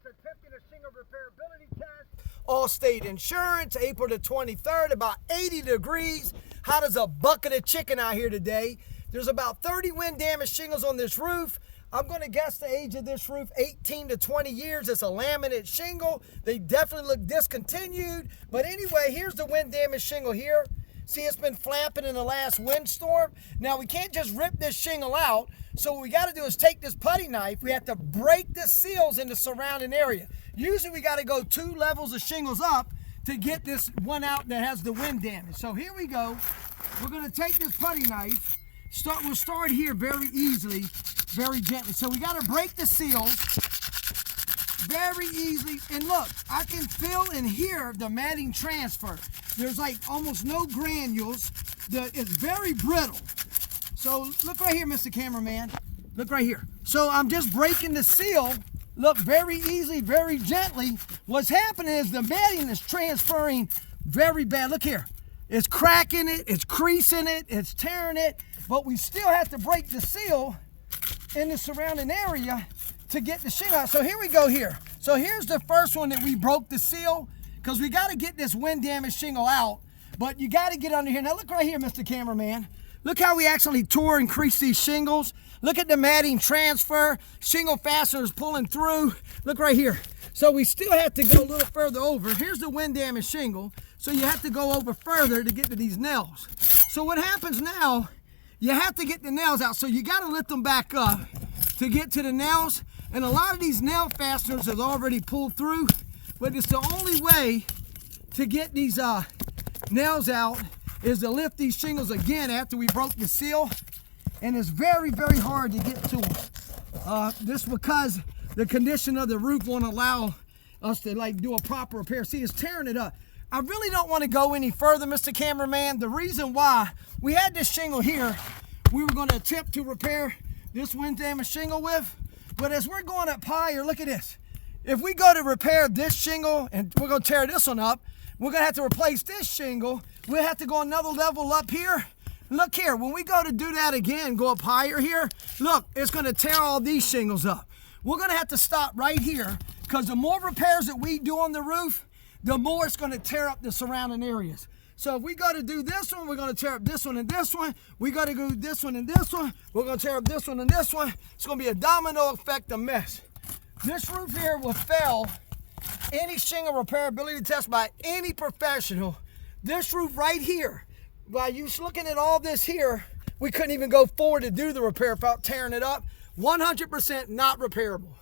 attempting a shingle repairability test. Allstate Insurance, April the 23rd, about 80 degrees. Hot as a bucket of chicken out here today. There's about 30 wind damaged shingles on this roof. I'm going to guess the age of this roof, 18 to 20 years. It's a laminate shingle. They definitely look discontinued. But anyway, here's the wind damaged shingle here. See, it's been flapping in the last windstorm. Now, we can't just rip this shingle out. So what we got to do is take this putty knife. We have to break the seals in the surrounding area. Usually, we got to go 2 levels of shingles up to get this one out that has the wind damage. So here we go. We're going to take this putty knife. We'll start here very easily, very gently. So we got to break the seals very easily. And look, I can feel and hear the matting transfer. There's like almost no granules. It's very brittle. So look right here, Mr. Cameraman. Look right here. So I'm just breaking the seal. Look, very easily, very gently. What's happening is the matting is transferring very bad. Look here. It's cracking it, it's creasing it, it's tearing it. But we still have to break the seal in the surrounding area to get the shingle out. So here we go here. So here's the first one that we broke the seal, because we got to get this wind damaged shingle out. But you got to get under here. Now look right here, Mr. Cameraman. Look how we actually tore and creased these shingles. Look at the matting transfer. Shingle fasteners pulling through. Look right here. So we still have to go a little further over. Here's the wind damaged shingle. So you have to go over further to get to these nails. So what happens now, you have to get the nails out. So you got to lift them back up to get to the nails. And a lot of these nail fasteners have already pulled through. But it's the only way to get these nails out is to lift these shingles again after we broke the seal. And it's very, very hard to get to them. Just because the condition of the roof won't allow us to do a proper repair. See, it's tearing it up. I really don't want to go any further, Mr. Cameraman. The reason why, we had this shingle here we were going to attempt to repair this wind damaged shingle with. But as we're going up higher, look at this. If we go to repair this shingle and we're going to tear this one up, we're going to have to replace this shingle. We'll have to go another level up here. Look here, when we go to do that again, go up higher here, look, it's going to tear all these shingles up. We're going to have to stop right here, because the more repairs that we do on the roof, the more it's going to tear up the surrounding areas. So if we go to do this one, we're going to tear up this one and this one. We got to go this one and this one. We're going to tear up this one and this one. It's going to be a domino effect of mess. This roof here will fail any shingle repairability test by any professional. This roof right here, by you looking at all this here, we couldn't even go forward to do the repair without tearing it up. 100% not repairable.